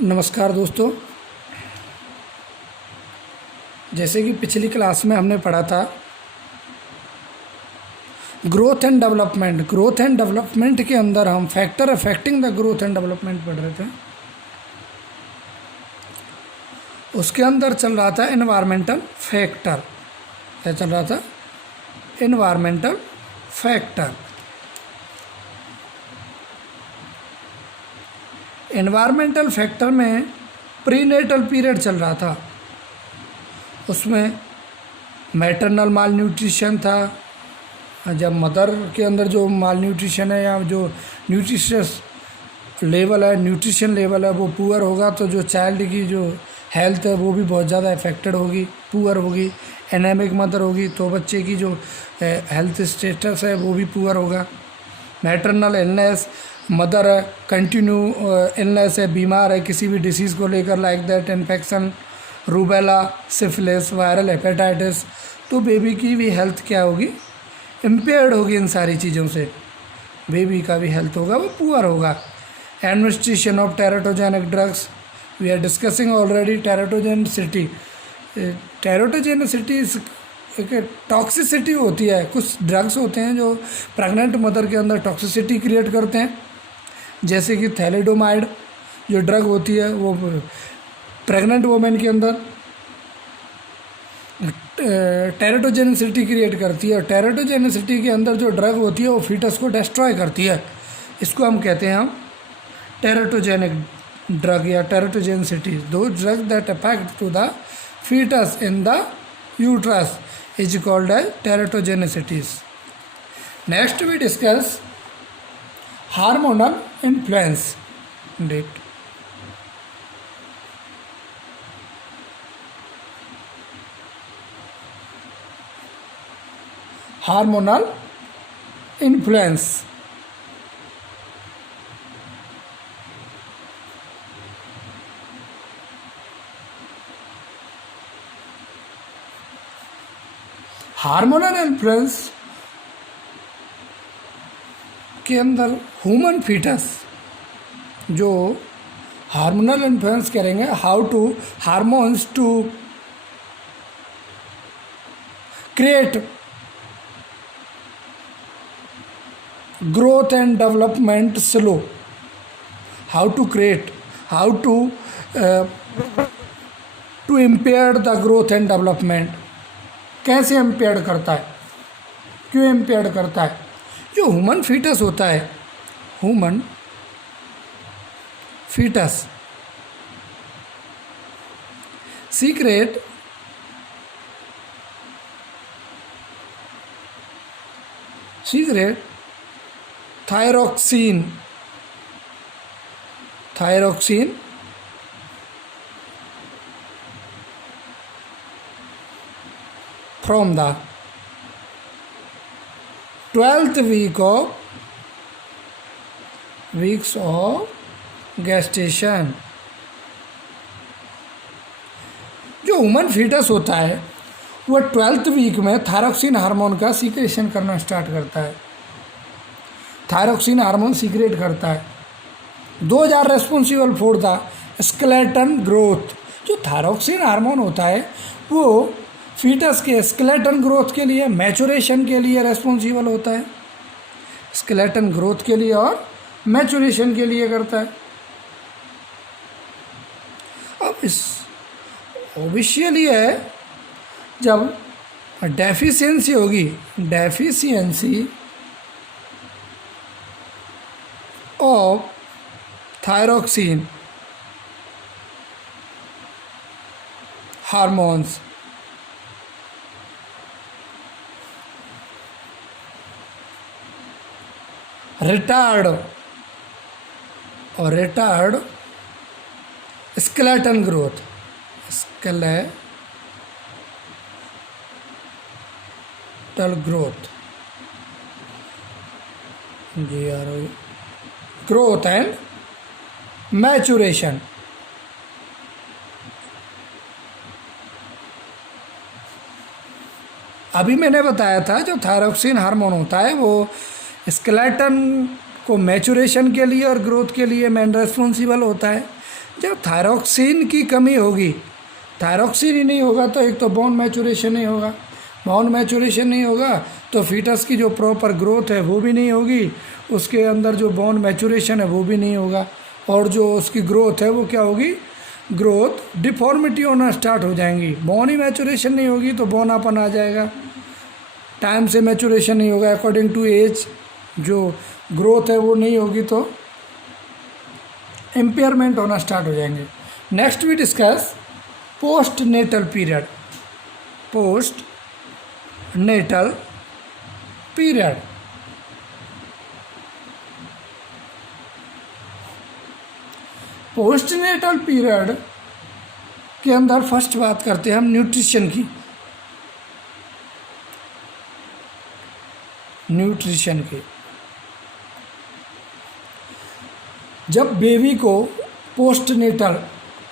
नमस्कार दोस्तों। जैसे कि पिछली क्लास में हमने पढ़ा था ग्रोथ एंड डेवलपमेंट के अंदर हम factor affecting the growth and development पढ़ रहे थे। उसके अंदर चल रहा था एनवायरमेंटल फैक्टर। क्या चल रहा था? Environmental factor. एनवायरमेंटल फैक्टर में प्रीनेटल पीरियड चल रहा था। उसमें मैटरनल माल न्यूट्रिशन था। जब मदर के अंदर जो माल न्यूट्रिशन है या जो न्यूट्रिशस लेवल है, न्यूट्रिशन लेवल है, वो पुअर होगा तो जो चाइल्ड की जो हेल्थ है वो भी बहुत ज़्यादा अफेक्टेड होगी, पुअर होगी। एनेमिक मदर होगी तो बच्चे की जो हेल्थ स्टेटस है वो भी पुअर होगा। Maternal illness, mother continue illness है, बीमार है किसी भी डिसीज़ को लेकर, like that infection, rubella, syphilis, viral hepatitis, तो बेबी की भी हेल्थ क्या होगी? इम्पेयर्ड होगी। इन सारी चीज़ों से बेबी का भी हेल्थ होगा वो पुअर होगा। Administration of teratogenic drugs, we are discussing already teratogenicity. Teratogenicity एक टॉक्सिसिटी होती है। कुछ ड्रग्स होते हैं जो प्रेग्नेंट मदर के अंदर टॉक्सिसिटी क्रिएट करते हैं, जैसे कि थैलिडोमाइड जो ड्रग होती है वो प्रेग्नेंट वुमेन के अंदर टेराटोजेनिसिटी क्रिएट करती है। टेराटोजेनिसिटी के अंदर जो ड्रग होती है वो फीटस को डिस्ट्रॉय करती है। इसको हम कहते हैं टेराटोजेनिक ड्रग या teratogenicity. Those drug that affect to the foetus in the uterus is called as teratogenicities. Next we discuss hormonal influence. Date. Hormonal influence. Hormonal influence के अंदर ह्यूमन फीटस जो हार्मोनल इन्फ्लुएंस करेंगे, how to hormones to create growth and development slow, how to impair the growth and development. कैसे impaired करता है, क्यों impaired करता है? जो ह्यूमन फीटस होता है, human foetus secrete thyroxine from the 12th weeks of gestation। जो ह्यूमन फीटस होता है वह 12th वीक में थायरोक्सिन हार्मोन का सीक्रेशन करना स्टार्ट करता है। थायरोक्सिन हार्मोन सीक्रेट करता है। Those are responsible for the skeleton growth. जो थायरोक्सिन हार्मोन होता है वो फीटस के स्केलेटन ग्रोथ के लिए, मैचुरेशन के लिए रेस्पॉन्सिबल होता है। स्केलेटन ग्रोथ के लिए और मैचुरेशन के लिए करता है। अब इस ऑब्वियसली है जब डेफिशिएंसी होगी, deficiency of thyroxine hormones, retard skeleton growth, growth and maturation. अभी मैंने बताया था जो थायरोक्सिन हार्मोन होता है वो स्केलेटन को मैचुरेशन के लिए और ग्रोथ के लिए मेन रेस्पॉन्सिबल होता है। जब थायरॉक्सिन की कमी होगी, थायरॉक्सिन ही नहीं होगा तो एक तो बोन मैचुरेशन नहीं होगा, बोन मैचुरेशन नहीं होगा तो फीटस की जो प्रॉपर ग्रोथ है वो भी नहीं होगी, उसके अंदर जो बोन मैचुरेशन है वो भी नहीं होगा, और जो उसकी ग्रोथ है वो क्या होगी, ग्रोथ डिफॉर्मिटी होना स्टार्ट हो जाएंगी। बोन ही मैचुरेशन नहीं होगी तो बोनापन आ जाएगा, टाइम से मैचुरेशन नहीं होगा, अकॉर्डिंग टू एज जो ग्रोथ है वो नहीं होगी तो इम्पेयरमेंट होना स्टार्ट हो जाएंगे। Next we discuss post natal period. Post natal period, post natal period के अंदर फर्स्ट बात करते हैं हम न्यूट्रिशन की। न्यूट्रिशन की, जब बेबी को पोस्ट नेटल,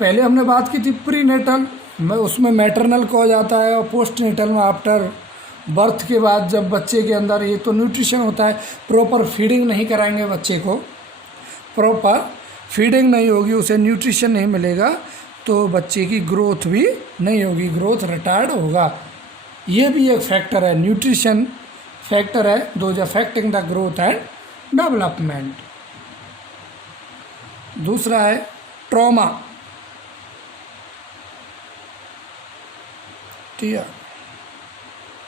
पहले हमने बात की थी प्री नेटल में, उसमें मैटरनल कॉज आता है, और पोस्ट नेटल में आफ्टर बर्थ के बाद जब बच्चे के अंदर ये तो न्यूट्रिशन होता है, प्रॉपर फीडिंग नहीं कराएंगे बच्चे को, प्रॉपर फीडिंग नहीं होगी, उसे न्यूट्रिशन नहीं मिलेगा तो बच्चे की ग्रोथ भी नहीं होगी, ग्रोथ रिटार्ड होगा। ये भी एक फैक्टर है, न्यूट्रिशन फैक्टर है, those affecting the growth and development. दूसरा है ट्रॉमा, ठीक है,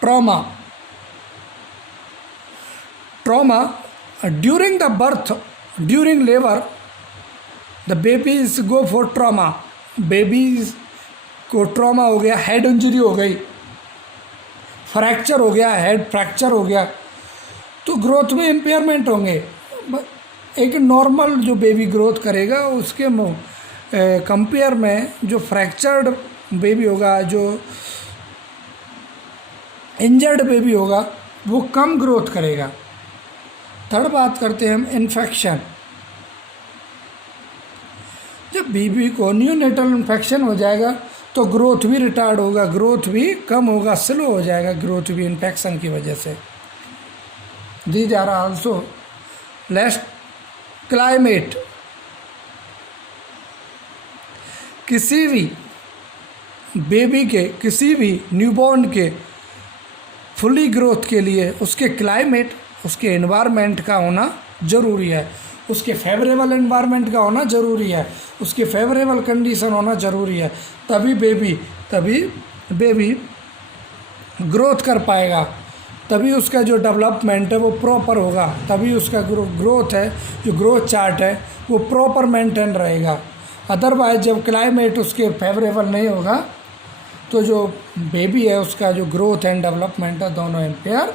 trauma, trauma during the birth, during labour the babies go for trauma, babies को ट्रॉमा हो गया, हेड इंजरी हो गई, फ्रैक्चर हो गया, हेड फ्रैक्चर हो गया तो ग्रोथ में इम्पेयरमेंट होंगे। एक नॉर्मल जो बेबी ग्रोथ करेगा उसके कंपेयर में जो फ्रैक्चर्ड बेबी होगा, जो इंजर्ड बेबी होगा वो कम ग्रोथ करेगा। थर्ड बात करते हैं हम इन्फेक्शन। जब बेबी को न्यूनेटल इन्फेक्शन हो जाएगा तो ग्रोथ भी रिटार्ड होगा, ग्रोथ भी कम होगा, स्लो हो जाएगा, ग्रोथ भी इन्फेक्शन की वजह से। These are also less climate, किसी भी बेबी के, किसी भी न्यूबॉर्न के फुली ग्रोथ के लिए उसके क्लाइमेट, उसके एनवायरनमेंट का होना ज़रूरी है, उसके फेवरेबल एनवायरनमेंट का होना ज़रूरी है, उसके फेवरेबल कंडीशन होना ज़रूरी है, तभी बेबी ग्रोथ कर पाएगा, तभी उसका जो डेवलपमेंट है वो प्रॉपर होगा, तभी उसका ग्रोथ है, जो ग्रोथ चार्ट है वो प्रॉपर मेंटेन रहेगा। अदरवाइज जब क्लाइमेट उसके फेवरेबल नहीं होगा तो जो बेबी है उसका जो ग्रोथ एंड डेवलपमेंट है दोनों इम्पेयर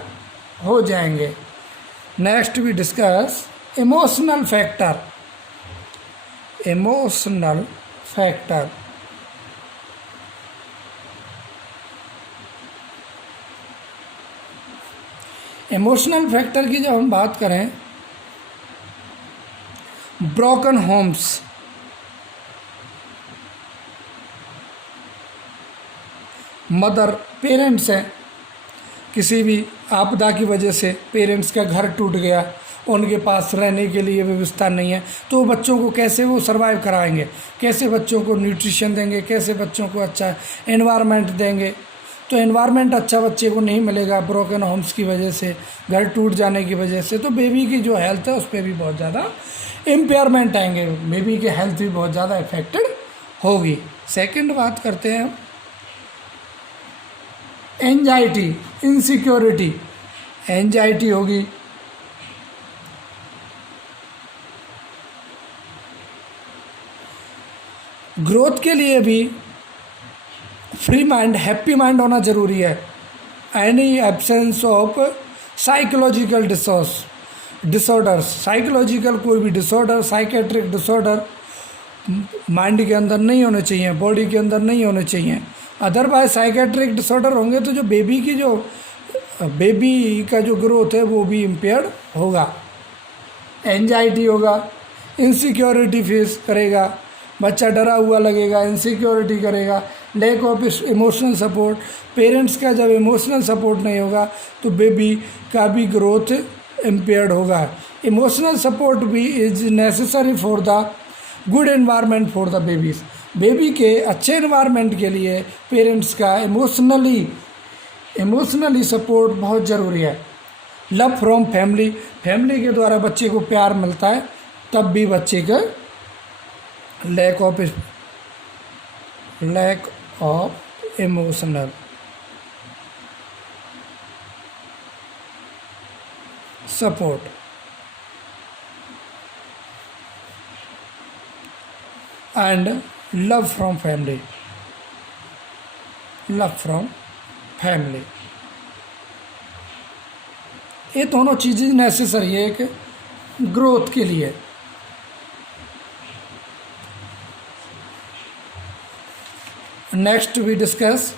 हो जाएंगे। Next we discuss emotional factor. Emotional factor, emotional factor की जब हम बात करें, ब्रोकन होम्स, मदर पेरेंट्स हैं, किसी भी आपदा की वजह से पेरेंट्स का घर टूट गया, उनके पास रहने के लिए व्यवस्था नहीं है, तो बच्चों को कैसे वो सर्वाइव कराएंगे, कैसे बच्चों को न्यूट्रिशन देंगे, कैसे बच्चों को अच्छा एनवायरनमेंट देंगे। तो एनवायरनमेंट अच्छा बच्चे को नहीं मिलेगा ब्रोकन होम्स की वजह से, घर टूट जाने की वजह से, तो बेबी की जो हेल्थ है उस पर भी बहुत ज़्यादा इम्पेयरमेंट आएंगे, बेबी की हेल्थ भी बहुत ज़्यादा इफेक्टेड होगी। सेकंड बात करते हैं एंजाइटी, इनसिक्योरिटी, एंजाइटी होगी, ग्रोथ के लिए भी फ्री माइंड, हैप्पी माइंड होना ज़रूरी है। Any absence of psychological disorders, psychological कोई भी डिसऑर्डर, साइकेट्रिक डिसऑर्डर माइंड के अंदर नहीं होने चाहिए, बॉडी के अंदर नहीं होने चाहिए। अदरवाइज साइकेट्रिक डिसऑर्डर होंगे तो जो बेबी का जो ग्रोथ है वो भी इम्पेयर्ड होगा। एंजाइटी होगा, इनसिक्योरिटी फेस करेगा, बच्चा डरा हुआ लगेगा, इनसिक्योरिटी करेगा, lack of emotional support, parents का जब इमोशनल सपोर्ट नहीं होगा तो बेबी का भी ग्रोथ इम्पेयर्ड होगा। इमोशनल सपोर्ट भी is necessary for the good environment for the babies, baby के अच्छे एनवायरनमेंट के लिए पेरेंट्स का इमोशनली सपोर्ट बहुत ज़रूरी है। लव फ्रॉम फैमिली, फैमिली के द्वारा बच्चे को प्यार मिलता है, तब भी बच्चे का lack of emotional support and love from family, ये दोनों चीज़ें नेसेसरी है एक ग्रोथ के लिए। Next we discuss